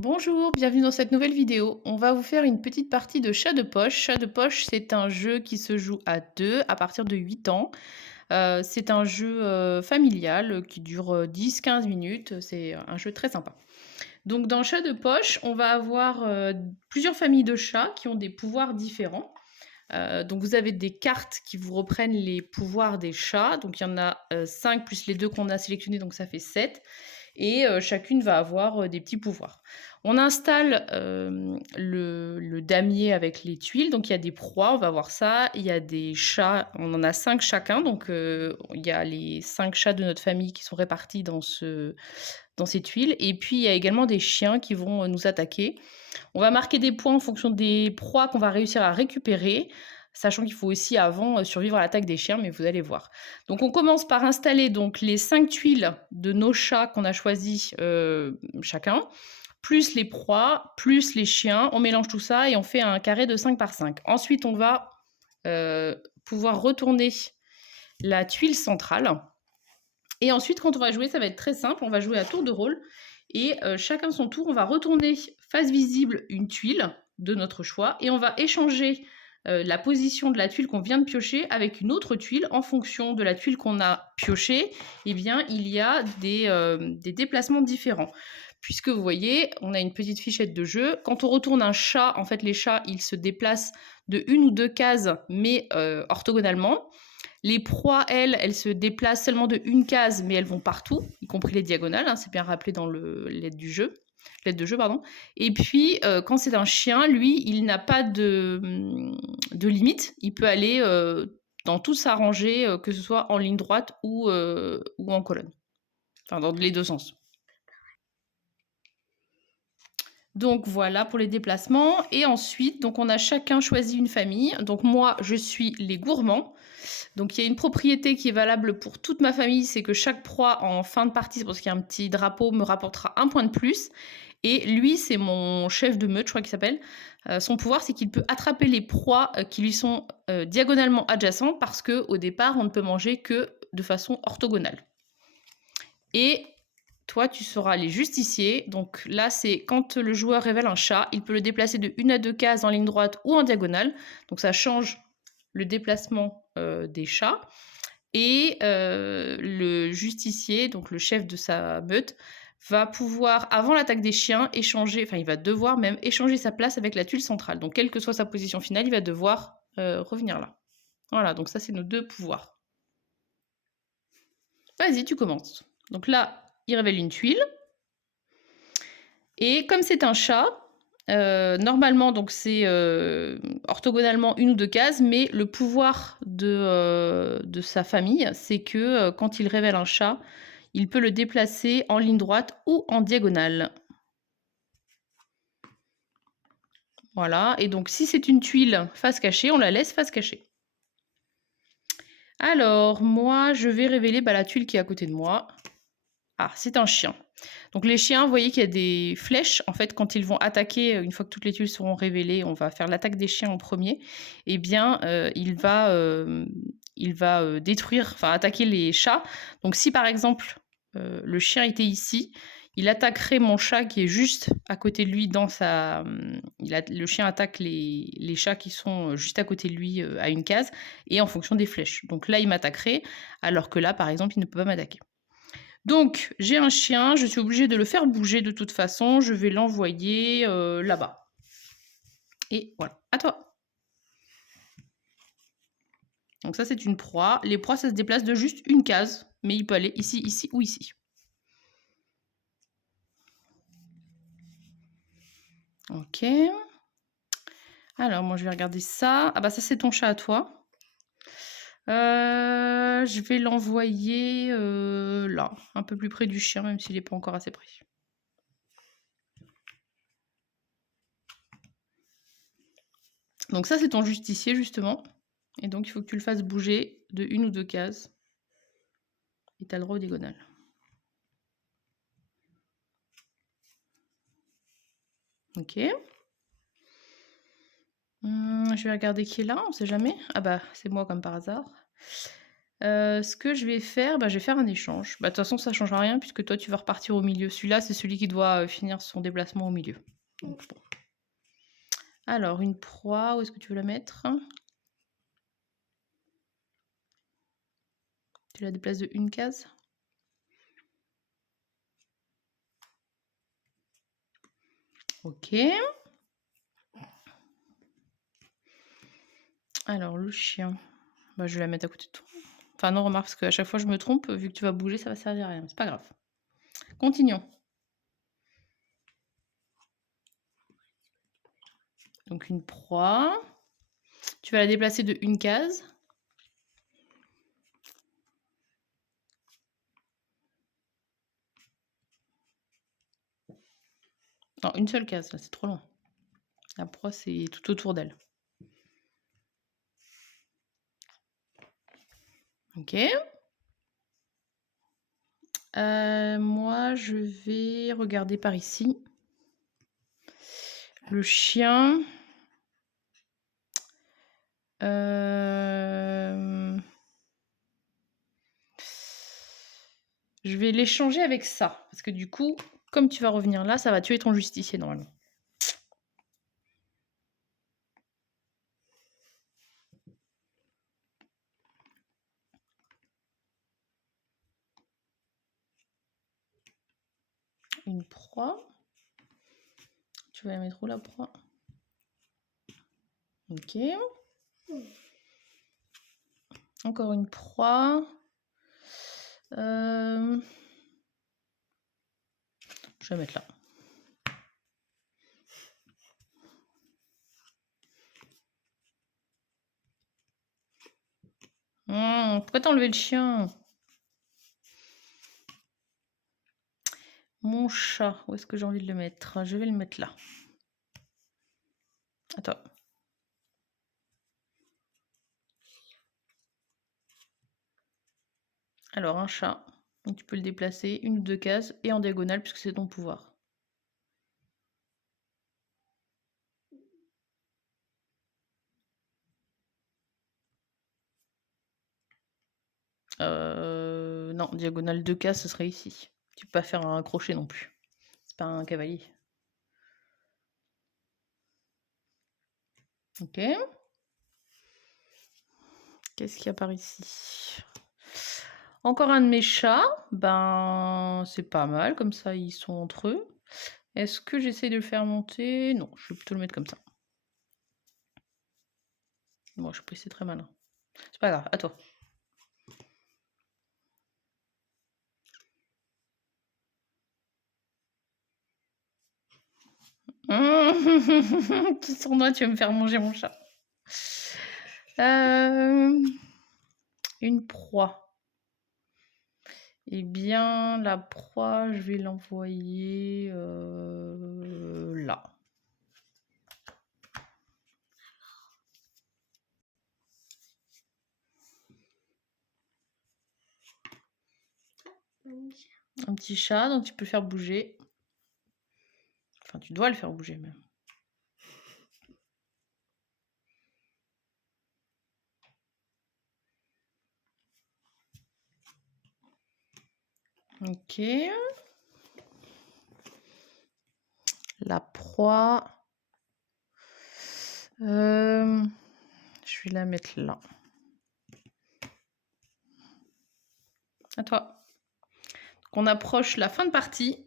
Bonjour, bienvenue dans cette nouvelle vidéo. On va vous faire une petite partie de chat de poche. Chat de poche, c'est un jeu qui se joue à deux à partir de 8 ans. C'est un jeu familial qui dure 10-15 minutes. C'est un jeu très sympa. Donc dans chat de poche, on va avoir plusieurs familles de chats qui ont des pouvoirs différents. Donc vous avez des cartes qui vous reprennent les pouvoirs des chats. Donc il y en a 5 plus les deux qu'on a sélectionnés, donc ça fait 7. Et chacune va avoir des petits pouvoirs. On installe le damier avec les tuiles, donc il y a des proies, on va voir ça. Il y a des chats, on en a 5 chacun, donc il y a les 5 chats de notre famille qui sont répartis dans ces tuiles. Et puis il y a également des chiens qui vont nous attaquer. On va marquer des points en fonction des proies qu'on va réussir à récupérer, sachant qu'il faut aussi avant survivre à l'attaque des chiens, mais vous allez voir. Donc on commence par installer donc les 5 tuiles de nos chats qu'on a choisis chacun, plus les proies, plus les chiens. On mélange tout ça et on fait un carré de 5 par 5. Ensuite, on va pouvoir retourner la tuile centrale. Et ensuite, quand on va jouer, ça va être très simple. On va jouer à tour de rôle. Et chacun son tour, on va retourner face visible une tuile de notre choix. Et on va échanger la position de la tuile qu'on vient de piocher avec une autre tuile. En fonction de la tuile qu'on a piochée, eh bien, il y a des déplacements différents. Puisque vous voyez, on a une petite fichette de jeu. Quand on retourne un chat, en fait, les chats, ils se déplacent de une ou deux cases, mais orthogonalement. Les proies, elles se déplacent seulement de une case, mais elles vont partout, y compris les diagonales, hein, c'est bien rappelé dans l'aide de jeu. Pardon. Et puis, quand c'est un chien, lui, il n'a pas de limite. Il peut aller dans toute sa rangée, que ce soit en ligne droite ou en colonne. Enfin, dans les deux sens. Donc voilà pour les déplacements. Et ensuite, donc on a chacun choisi une famille. Donc moi, je suis les gourmands. Donc il y a une propriété qui est valable pour toute ma famille, c'est que chaque proie en fin de partie, parce qu'il y a un petit drapeau, me rapportera un point de plus. Et lui, c'est mon chef de meute, je crois qu'il s'appelle. Son pouvoir, c'est qu'il peut attraper les proies qui lui sont diagonalement adjacentes, parce que au départ, on ne peut manger que de façon orthogonale. Et toi, tu seras les justiciers. Donc là, c'est quand le joueur révèle un chat, il peut le déplacer de 1 à 2 cases en ligne droite ou en diagonale. Donc ça change le déplacement des chats. Et le justicier, donc le chef de sa meute, va pouvoir, avant l'attaque des chiens, échanger, enfin il va devoir même échanger sa place avec la tuile centrale. Donc quelle que soit sa position finale, il va devoir revenir là. Voilà, donc ça c'est nos deux pouvoirs. Vas-y, tu commences. Donc là, il révèle une tuile. Et comme c'est un chat, normalement, donc c'est orthogonalement une ou deux cases, mais le pouvoir de sa famille, c'est que quand il révèle un chat, il peut le déplacer en ligne droite ou en diagonale. Voilà, et donc si c'est une tuile face cachée, on la laisse face cachée. Alors, moi, je vais révéler la tuile qui est à côté de moi. Ah, c'est un chien. Donc les chiens, vous voyez qu'il y a des flèches. En fait, quand ils vont attaquer, une fois que toutes les tuiles seront révélées, on va faire l'attaque des chiens en premier. Eh bien, il va détruire, enfin attaquer les chats. Donc si par exemple le chien était ici, il attaquerait mon chat qui est juste à côté de lui dans sa. Le chien attaque les chats qui sont juste à côté de lui à une case et en fonction des flèches. Donc là, il m'attaquerait, alors que là, par exemple, il ne peut pas m'attaquer. Donc, j'ai un chien, je suis obligée de le faire bouger de toute façon. Je vais l'envoyer là-bas. Et voilà, à toi. Donc ça, c'est une proie. Les proies, ça se déplace de juste une case, mais il peut aller ici, ici ou ici. Ok. Alors, moi, je vais regarder ça. Ah bah ça, c'est ton chat à toi. Je vais l'envoyer là, un peu plus près du chien, même s'il n'est pas encore assez près. Donc ça, c'est ton justicier, justement. Et donc, il faut que tu le fasses bouger de une ou deux cases. Et tu as le droit au diagonale. Ok. Je vais regarder qui est là, on sait jamais. Ah bah, c'est moi comme par hasard. Ce que je vais faire, je vais faire un échange. De toute façon, ça ne changera rien puisque toi, tu vas repartir au milieu. Celui-là, c'est celui qui doit finir son déplacement au milieu. Donc, bon. Alors, une proie, où est-ce que tu veux la mettre? Tu la déplaces de une case. Ok. Alors, le chien. Je vais la mettre à côté de toi. Enfin, non, remarque, parce qu'à chaque fois, je me trompe. Vu que tu vas bouger, ça va servir à rien. C'est pas grave. Continuons. Donc, une proie. Tu vas la déplacer de une case. Non, une seule case, là, c'est trop loin. La proie, c'est tout autour d'elle. Ok. Moi, je vais regarder par ici. Le chien. Je vais l'échanger avec ça. Parce que du coup, comme tu vas revenir là, ça va tuer ton justicier normalement. Une proie. Tu vas la mettre où la proie? Ok. Encore une proie. Je vais la mettre là. Pourquoi t'as enlevé le chien? Mon chat, où est-ce que j'ai envie de le mettre? Je vais le mettre là. À toi. Alors, un chat. Donc, tu peux le déplacer une ou deux cases et en diagonale puisque c'est ton pouvoir. Non, diagonale 2 cases, ce serait ici. Tu peux pas faire un crochet non plus. C'est pas un cavalier. Ok. Qu'est-ce qu'il y a par ici? Encore un de mes chats. C'est pas mal. Comme ça, ils sont entre eux. Est-ce que j'essaie de le faire monter? Non, je vais plutôt le mettre comme ça. Bon, je peux essayer très malin. C'est pas grave, à toi. Petit sournois, tu vas me faire manger mon chat. Une proie. Eh bien, la proie, je vais l'envoyer là. Un petit chat, donc tu peux le faire bouger. Enfin, tu dois le faire bouger même. Ok. La proie. Je vais la mettre là. À toi. Donc, on approche la fin de partie.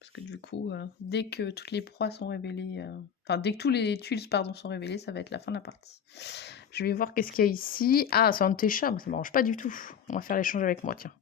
Parce que du coup, dès que toutes les proies sont révélées, enfin dès que tous les tuiles pardon, sont révélées, ça va être la fin de la partie. Je vais voir qu'est-ce qu'il y a ici. Ah, c'est un de tes chats, moi, ça ne m'arrange pas du tout. On va faire l'échange avec moi, tiens.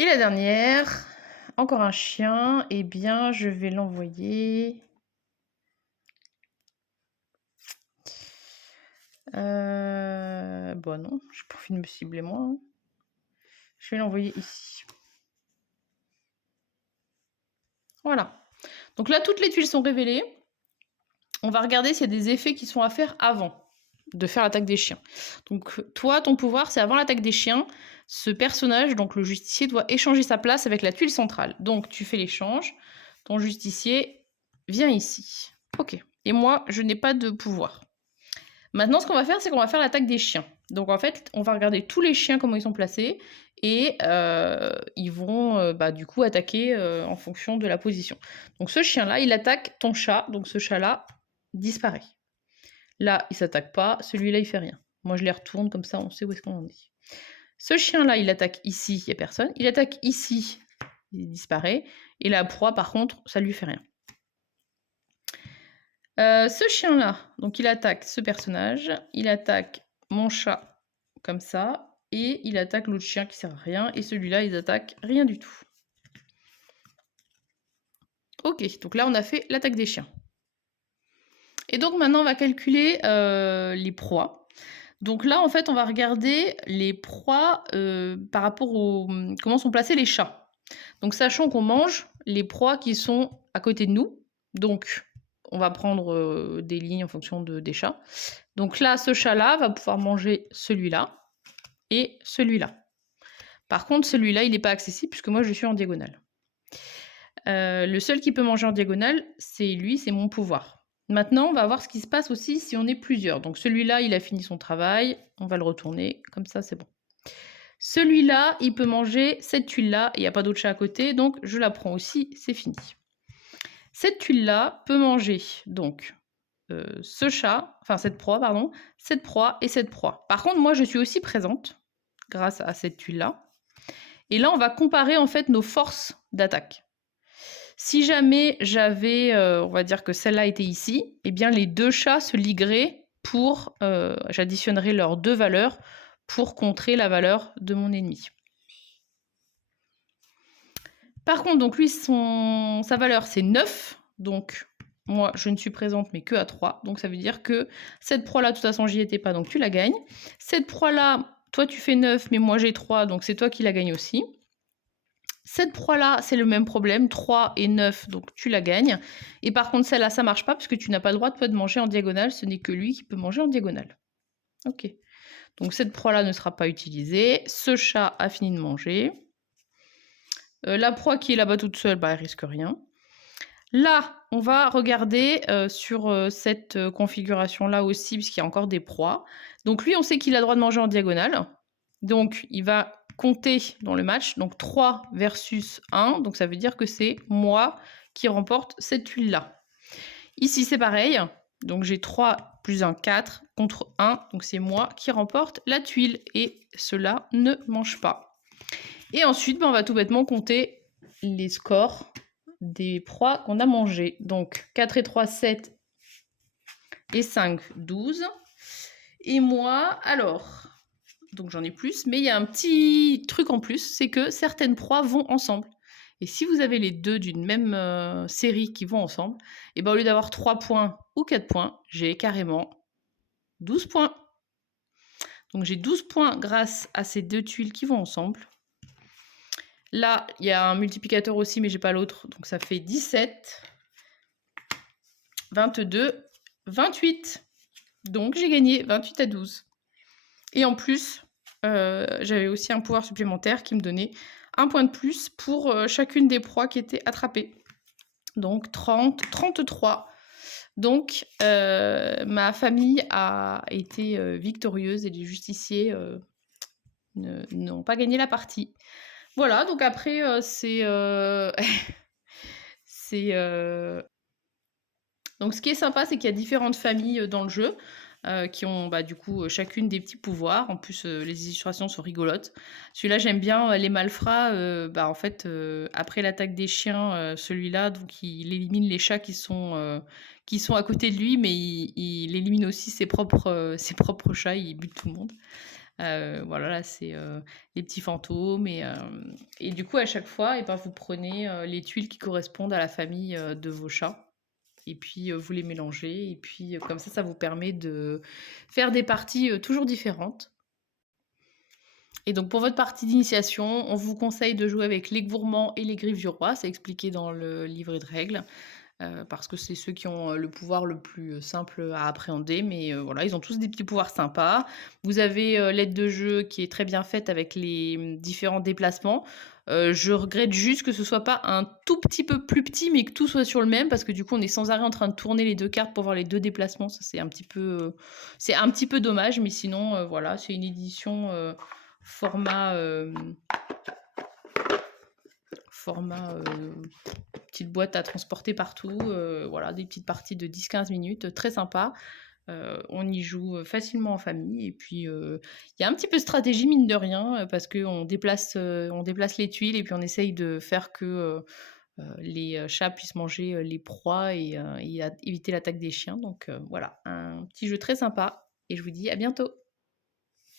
Et la dernière, encore un chien. Eh bien, je vais l'envoyer. Bon, non, je profite de me cibler moi. Hein. Je vais l'envoyer ici. Voilà. Donc là, toutes les tuiles sont révélées. on va regarder s'il y a des effets qui sont à faire avant de faire l'attaque des chiens. Donc toi, ton pouvoir, c'est avant l'attaque des chiens, ce personnage, donc le justicier, doit échanger sa place avec la tuile centrale. Donc tu fais l'échange, ton justicier vient ici. Ok. Et moi, je n'ai pas de pouvoir. Maintenant, ce qu'on va faire, c'est qu'on va faire l'attaque des chiens. Donc en fait, on va regarder tous les chiens, comment ils sont placés, et ils vont du coup attaquer en fonction de la position. Donc ce chien-là, il attaque ton chat, donc ce chat-là disparaît. Là, il s'attaque pas, celui-là, il fait rien. Moi, je les retourne, comme ça, on sait où est-ce qu'on en est. Ce chien-là, il attaque ici, il n'y a personne. Il attaque ici, il disparaît. Et la proie, par contre, ça lui fait rien. Ce chien-là, donc il attaque ce personnage, il attaque mon chat, comme ça, et il attaque l'autre chien qui sert à rien, et celui-là, il attaque rien du tout. Ok, donc là, on a fait l'attaque des chiens. Et donc maintenant, on va calculer les proies. Donc là, en fait, on va regarder les proies par rapport au comment sont placés les chats. Donc sachant qu'on mange les proies qui sont à côté de nous. Donc on va prendre des lignes en fonction des chats. Donc là, ce chat-là va pouvoir manger celui-là et celui-là. Par contre, celui-là, il n'est pas accessible puisque moi, je suis en diagonale. Le seul qui peut manger en diagonale, c'est lui, c'est mon pouvoir. Maintenant, on va voir ce qui se passe aussi si on est plusieurs. Donc celui-là, il a fini son travail. On va le retourner. Comme ça, c'est bon. Celui-là, il peut manger cette tuile-là. Il n'y a pas d'autre chat à côté. Donc, je la prends aussi. C'est fini. Cette tuile-là peut manger donc ce chat, enfin cette proie, pardon, cette proie et cette proie. Par contre, moi, je suis aussi présente grâce à cette tuile-là. Et là, on va comparer en fait nos forces d'attaque. Si jamais j'avais, on va dire que celle-là était ici, eh bien les deux chats se ligueraient pour, j'additionnerais leurs deux valeurs pour contrer la valeur de mon ennemi. Par contre, donc lui, sa valeur c'est 9, donc moi je ne suis présente mais que à 3, donc ça veut dire que cette proie-là, de toute façon j'y étais pas, donc tu la gagnes. Cette proie-là, toi tu fais 9, mais moi j'ai 3, donc c'est toi qui la gagnes aussi. Cette proie-là, c'est le même problème, 3 et 9, donc tu la gagnes. Et par contre, celle-là, ça marche pas parce que tu n'as pas le droit de manger en diagonale, ce n'est que lui qui peut manger en diagonale. Ok. Donc cette proie-là ne sera pas utilisée. Ce chat a fini de manger. La proie qui est là-bas toute seule, bah, elle risque rien. Là, on va regarder sur cette configuration-là aussi, puisqu'il y a encore des proies. Donc lui, on sait qu'il a le droit de manger en diagonale. Donc, il va compter dans le match. Donc, 3 versus 1. Donc, ça veut dire que c'est moi qui remporte cette tuile-là. Ici, c'est pareil. Donc, j'ai 3 plus 1, 4 contre 1. Donc, c'est moi qui remporte la tuile. Et cela ne mange pas. Et ensuite, on va tout bêtement compter les scores des proies qu'on a mangées. Donc, 4 et 3, 7. Et 5, 12. Et moi, alors... Donc j'en ai plus, mais il y a un petit truc en plus, c'est que certaines proies vont ensemble. Et si vous avez les deux d'une même série qui vont ensemble, et ben au lieu d'avoir 3 points ou 4 points, j'ai carrément 12 points. Donc j'ai 12 points grâce à ces deux tuiles qui vont ensemble. Là, il y a un multiplicateur aussi, mais j'ai pas l'autre, donc ça fait 17, 22, 28. Donc j'ai gagné 28 à 12. Et en plus, j'avais aussi un pouvoir supplémentaire qui me donnait un point de plus pour chacune des proies qui étaient attrapées. Donc 30, 33. Donc ma famille a été victorieuse et les justiciers n'ont pas gagné la partie. Voilà, donc après c'est... Donc ce qui est sympa, c'est qu'il y a différentes familles dans le jeu. Qui ont du coup chacune des petits pouvoirs. En plus, les illustrations sont rigolotes. Celui-là, j'aime bien les malfrats. En fait, après l'attaque des chiens, celui-là, donc il élimine les chats qui sont à côté de lui, mais il élimine aussi ses propres chats. Il bute tout le monde. Voilà, là, c'est les petits fantômes. Et du coup, à chaque fois, vous prenez les tuiles qui correspondent à la famille de vos chats. Et puis vous les mélangez, et puis comme ça vous permet de faire des parties toujours différentes. Et donc pour votre partie d'initiation, on vous conseille de jouer avec les gourmands et les griffes du roi, c'est expliqué dans le livret de règles. parce que c'est ceux qui ont, le pouvoir le plus, simple à appréhender, mais voilà, ils ont tous des petits pouvoirs sympas. Vous avez, l'aide de jeu qui est très bien faite avec les, différents déplacements. Je regrette juste que ce soit pas un tout petit peu plus petit, mais que tout soit sur le même, parce que du coup, on est sans arrêt en train de tourner les 2 cartes pour voir les 2 déplacements. Ça, c'est un petit peu dommage, mais sinon, voilà, c'est une édition, format, format, petite boîte à transporter partout, voilà, des petites parties de 10-15 minutes, très sympa. On y joue, facilement en famille et puis, il y a un petit peu de stratégie mine de rien, parce on déplace les tuiles et puis on essaye de faire que, les, chats puissent manger, les proies et éviter l'attaque des chiens donc voilà, un petit jeu très sympa et je vous dis à bientôt.